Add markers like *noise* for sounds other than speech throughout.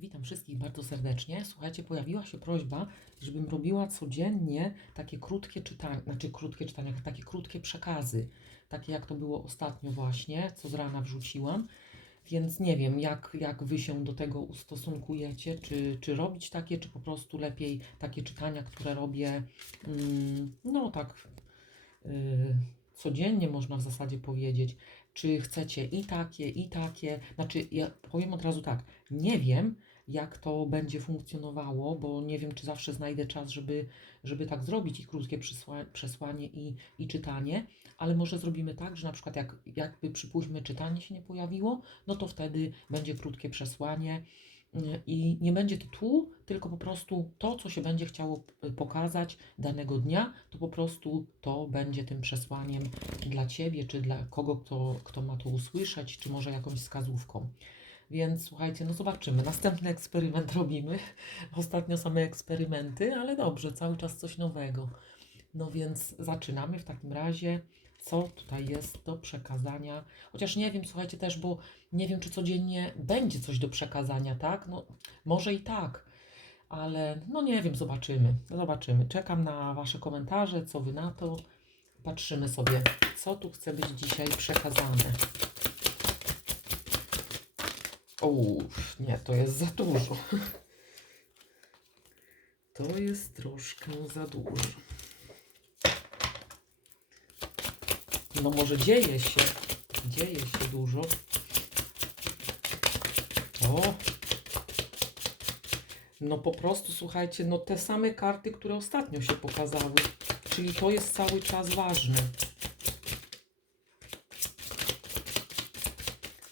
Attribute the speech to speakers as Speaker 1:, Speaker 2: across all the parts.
Speaker 1: Witam wszystkich bardzo serdecznie. Słuchajcie, pojawiła się prośba, żebym robiła codziennie takie krótkie czytania, znaczy krótkie czytania, takie krótkie przekazy, takie jak to było ostatnio właśnie, co z rana wrzuciłam. Więc nie wiem, jak, jak Wy się do tego ustosunkujecie, czy, czy robić takie, czy po prostu lepiej takie czytania, które robię, mm, no tak, y, codziennie można w zasadzie powiedzieć. Czy chcecie i takie, i takie? Znaczy, ja powiem od razu tak, nie wiem, jak to będzie funkcjonowało, bo nie wiem, czy zawsze znajdę czas, żeby, żeby tak zrobić i krótkie przesłanie i, i czytanie, ale może zrobimy tak, że na przykład jak, jakby przypuśćmy czytanie się nie pojawiło, no to wtedy będzie krótkie przesłanie y, i nie będzie tytułu, tylko po prostu to, co się będzie chciało y, pokazać danego dnia, to po prostu to będzie tym przesłaniem dla Ciebie, czy dla kogo, kto, kto ma to usłyszeć, czy może jakąś wskazówką. Więc słuchajcie, no zobaczymy. Następny eksperyment robimy. *laughs* Ostatnio same eksperymenty, ale dobrze, cały czas coś nowego. No więc zaczynamy w takim razie. Co tutaj jest do przekazania? Chociaż nie wiem, słuchajcie też, bo nie wiem, czy codziennie będzie coś do przekazania, tak? No, może i tak, ale no nie wiem, zobaczymy. Zobaczymy. Czekam na Wasze komentarze, co Wy na to. Patrzymy sobie, co tu chce być dzisiaj przekazane. Uff, nie, to jest za dużo. *laughs* To jest troszkę za dużo. No może dzieje się, dzieje się dużo. O! No po prostu, słuchajcie, no te same karty, które ostatnio się pokazały. Czyli to jest cały czas ważne.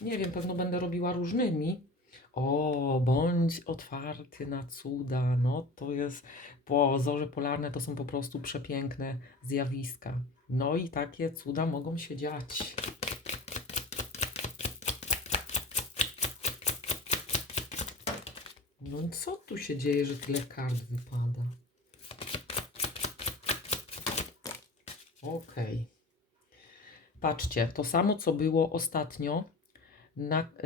Speaker 1: Nie wiem, pewno będę robiła różnymi. O, bądź otwarty na cuda. No to jest, po zorze polarne to są po prostu przepiękne zjawiska. No i takie cuda mogą się dziać. No i co tu się dzieje, że tyle kart wypada? Okej. Patrzcie, to samo co było ostatnio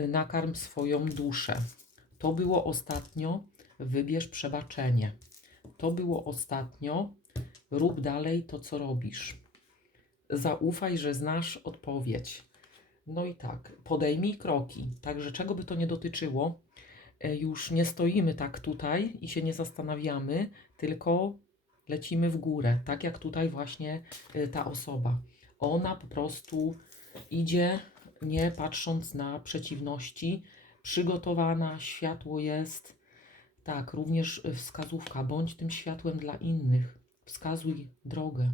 Speaker 1: nakarm swoją duszę. To było ostatnio wybierz przebaczenie. To było ostatnio rób dalej to, co robisz. Zaufaj, że znasz odpowiedź. No i tak, podejmij kroki. Także czego by to nie dotyczyło, e, już nie stoimy tak tutaj i się nie zastanawiamy, tylko lecimy w górę, tak jak tutaj właśnie e, ta osoba. Ona po prostu idzie nie patrząc na przeciwności, przygotowana, światło jest. Tak, również wskazówka, bądź tym światłem dla innych, wskazuj drogę.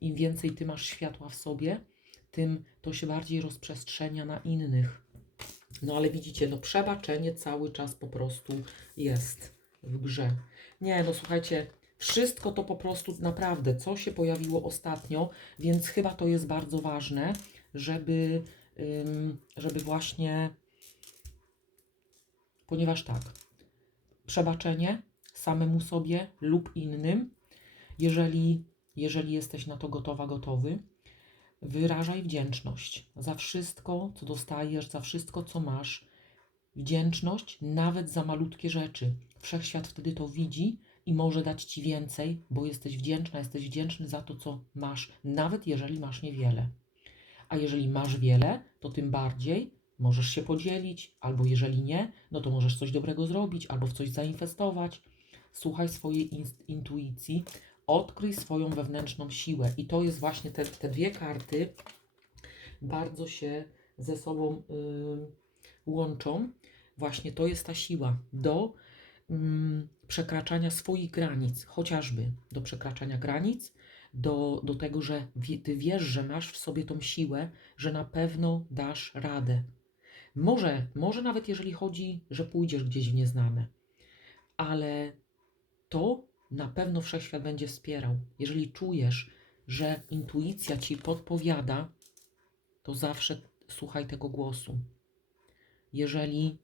Speaker 1: Im więcej ty masz światła w sobie, tym to się bardziej rozprzestrzenia na innych. No ale widzicie, no przebaczenie cały czas po prostu jest w grze. Nie, no słuchajcie, wszystko to po prostu naprawdę, co się pojawiło ostatnio, więc chyba to jest bardzo ważne, żeby żeby właśnie, ponieważ tak, przebaczenie samemu sobie lub innym, jeżeli, jeżeli jesteś na to gotowa, gotowy, wyrażaj wdzięczność za wszystko, co dostajesz, za wszystko, co masz. Wdzięczność nawet za malutkie rzeczy. Wszechświat wtedy to widzi i może dać ci więcej, bo jesteś wdzięczna, jesteś wdzięczny za to, co masz, nawet jeżeli masz niewiele. A jeżeli masz wiele, to tym bardziej możesz się podzielić, albo jeżeli nie, no to możesz coś dobrego zrobić, albo w coś zainwestować. Słuchaj swojej in intuicji, odkryj swoją wewnętrzną siłę. I to jest właśnie te, te dwie karty, bardzo się ze sobą yy, łączą. Właśnie to jest ta siła do yy, przekraczania swoich granic, chociażby do przekraczania granic, do, do tego, że ty wiesz, że masz w sobie tą siłę, że na pewno dasz radę. Może, może nawet jeżeli chodzi, że pójdziesz gdzieś w nieznane, ale to na pewno wszechświat będzie wspierał. Jeżeli czujesz, że intuicja ci podpowiada, to zawsze słuchaj tego głosu. Jeżeli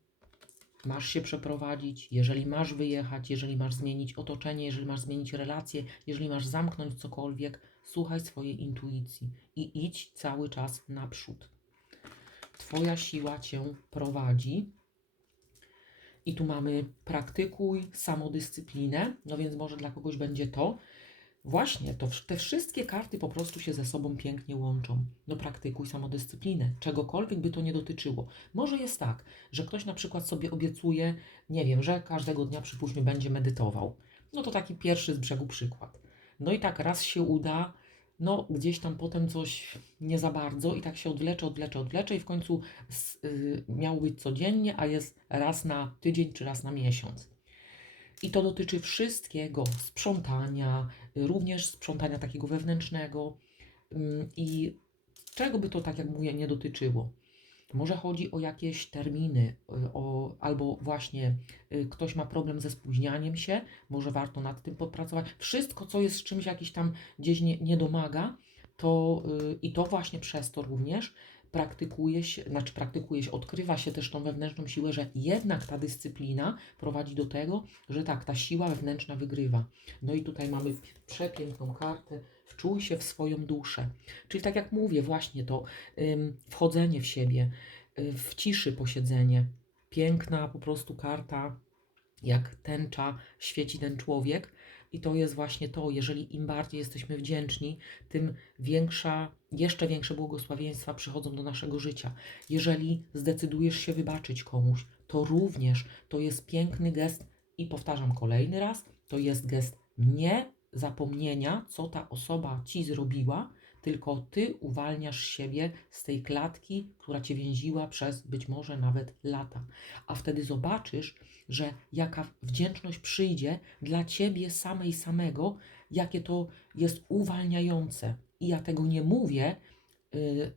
Speaker 1: masz się przeprowadzić, jeżeli masz wyjechać, jeżeli masz zmienić otoczenie, jeżeli masz zmienić relacje, jeżeli masz zamknąć cokolwiek, słuchaj swojej intuicji i idź cały czas naprzód. Twoja siła cię prowadzi I tu mamy praktykuj samodyscyplinę, no więc może dla kogoś będzie to. Właśnie, to te wszystkie karty po prostu się ze sobą pięknie łączą. No praktykuj samodyscyplinę, czegokolwiek by to nie dotyczyło. Może jest tak, że ktoś na przykład sobie obiecuje, nie wiem, że każdego dnia przypuśćmy będzie medytował. No to taki pierwszy z brzegu przykład. No i tak raz się uda, no gdzieś tam potem coś nie za bardzo i tak się odwlecze, odwlecze, odwlecze i w końcu y, miało być codziennie, a jest raz na tydzień czy raz na miesiąc. I to dotyczy wszystkiego, sprzątania, y, również sprzątania takiego wewnętrznego ym, i czego by to, tak jak mówię, nie dotyczyło. Może chodzi o jakieś terminy, y, o, albo właśnie y, ktoś ma problem ze spóźnianiem się, może warto nad tym popracować. Wszystko, co jest z czymś jakiś tam gdzieś nie, nie domaga, to i to właśnie przez to również praktykuje się, znaczy praktykuje się, odkrywa się też tą wewnętrzną siłę, że jednak ta dyscyplina prowadzi do tego, że tak, ta siła wewnętrzna wygrywa. No i tutaj mamy przepiękną kartę, wczuj się w swoją duszę. Czyli tak jak mówię, właśnie to ym, wchodzenie w siebie, y, w ciszy posiedzenie. Piękna po prostu karta, jak tęcza świeci ten człowiek. I to jest właśnie to, jeżeli im bardziej jesteśmy wdzięczni, tym większa, jeszcze większe błogosławieństwa przychodzą do naszego życia. Jeżeli zdecydujesz się wybaczyć komuś, to również to jest piękny gest i powtarzam kolejny raz, to jest gest nie zapomnienia, co ta osoba ci zrobiła, tylko ty uwalniasz siebie z tej klatki, która cię więziła przez być może nawet lata. A wtedy zobaczysz, że jaka wdzięczność przyjdzie dla ciebie samej samego, jakie to jest uwalniające. I ja tego nie mówię, yy,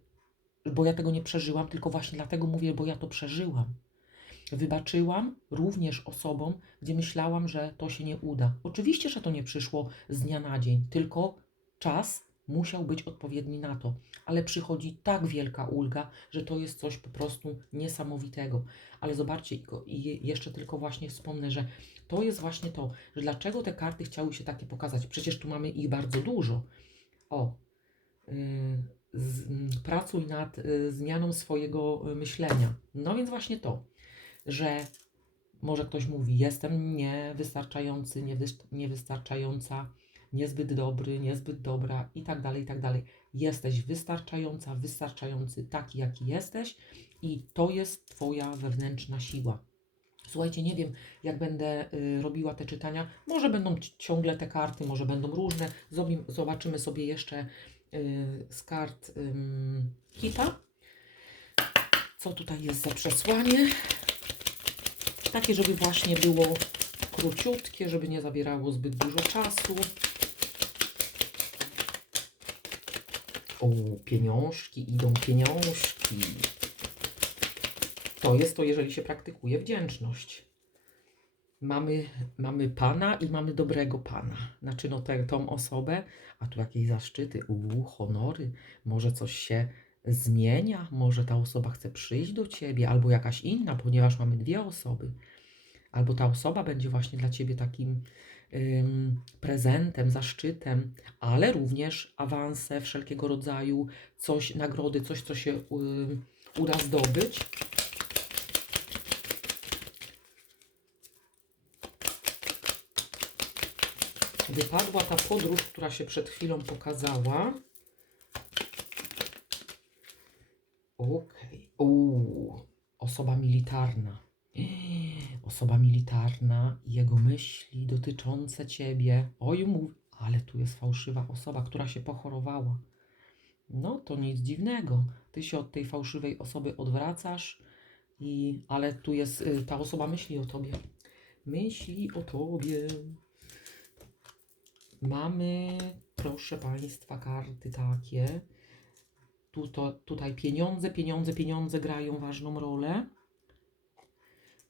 Speaker 1: bo ja tego nie przeżyłam, tylko właśnie dlatego mówię, bo ja to przeżyłam. Wybaczyłam również osobom, gdzie myślałam, że to się nie uda. Oczywiście, że to nie przyszło z dnia na dzień, tylko czas musiał być odpowiedni na to. Ale przychodzi tak wielka ulga, że to jest coś po prostu niesamowitego. Ale zobaczcie, i jeszcze tylko właśnie wspomnę, że to jest właśnie to, że dlaczego te karty chciały się takie pokazać. Przecież tu mamy ich bardzo dużo. O, yy, z, m, pracuj nad y, zmianą swojego y, myślenia. No więc właśnie to, że może ktoś mówi, jestem niewystarczający, niewy- niewystarczająca, niezbyt dobry, niezbyt dobra i tak dalej, i tak dalej. Jesteś wystarczająca, wystarczający taki, jaki jesteś i to jest Twoja wewnętrzna siła. Słuchajcie, nie wiem, jak będę y, robiła te czytania. Może będą ci- ciągle te karty, może będą różne. Zobi- zobaczymy sobie jeszcze y, z kart ym, kita. Co tutaj jest za przesłanie? Takie, żeby właśnie było króciutkie, żeby nie zabierało zbyt dużo czasu. O, pieniążki, idą pieniążki. To jest to, jeżeli się praktykuje wdzięczność. Mamy, mamy pana i mamy dobrego pana. Znaczy, no tę, tą osobę, a tu jakieś zaszczyty, uuu, honory, może coś się zmienia, może ta osoba chce przyjść do ciebie, albo jakaś inna, ponieważ mamy dwie osoby. Albo ta osoba będzie właśnie dla ciebie takim prezentem, zaszczytem, ale również awanse wszelkiego rodzaju, coś, nagrody, coś, co się ym, uda zdobyć. Wypadła ta podróż, która się przed chwilą pokazała. Okej. Uuu, osoba militarna. Osoba militarna i jego myśli dotyczące ciebie. Oj, mów, ale tu jest fałszywa osoba, która się pochorowała. No to nic dziwnego. Ty się od tej fałszywej osoby odwracasz, i, ale tu jest, y, ta osoba myśli o tobie. Myśli o tobie. Mamy, proszę Państwa, karty takie. Tu, to, tutaj pieniądze, pieniądze, pieniądze grają ważną rolę.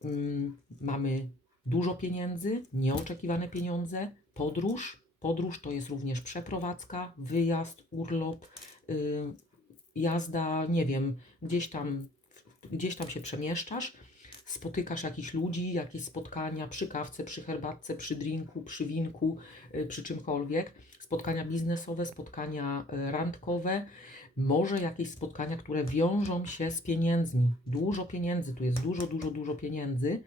Speaker 1: Mm, mamy dużo pieniędzy, nieoczekiwane pieniądze, podróż. Podróż to jest również przeprowadzka, wyjazd, urlop, y, jazda, nie wiem, gdzieś tam, gdzieś tam się przemieszczasz, spotykasz jakichś ludzi, jakieś spotkania przy kawce, przy herbatce, przy drinku, przy winku, y, przy czymkolwiek. Spotkania biznesowe, spotkania y, randkowe, może jakieś spotkania, które wiążą się z pieniędzmi. Dużo pieniędzy, tu jest dużo, dużo, dużo pieniędzy.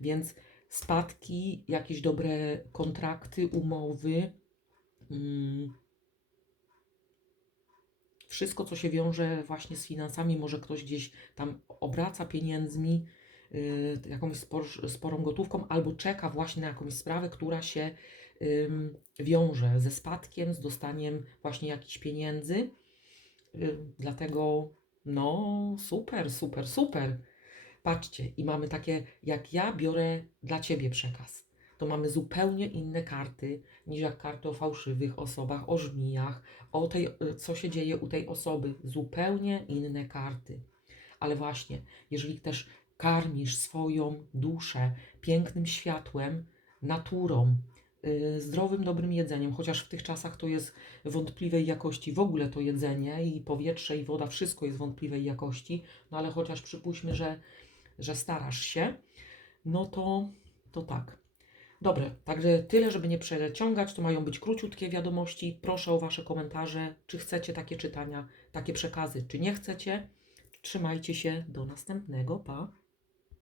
Speaker 1: Więc spadki, jakieś dobre kontrakty, umowy, mm, wszystko, co się wiąże właśnie z finansami, może ktoś gdzieś tam obraca pieniędzmi, jakąś spor, sporą gotówką, albo czeka właśnie na jakąś sprawę, która się wiąże ze spadkiem, z dostaniem właśnie jakichś pieniędzy. Y, Dlatego, no, super, super, super. Patrzcie, i mamy takie, jak ja biorę dla Ciebie przekaz, to mamy zupełnie inne karty niż jak karty o fałszywych osobach, o żmijach, o tej, y, co się dzieje u tej osoby. Zupełnie inne karty. Ale właśnie, jeżeli też karmisz swoją duszę pięknym światłem, naturą, y, zdrowym, dobrym jedzeniem, chociaż w tych czasach to jest wątpliwej jakości w ogóle to jedzenie i powietrze i woda, wszystko jest wątpliwej jakości, no ale chociaż przypuśćmy, że, że starasz się, no to, to tak. Dobre, także tyle, żeby nie przeciągać, to mają być króciutkie wiadomości. Proszę o Wasze komentarze, czy chcecie takie czytania, takie przekazy, czy nie chcecie. Trzymajcie się, do następnego, pa!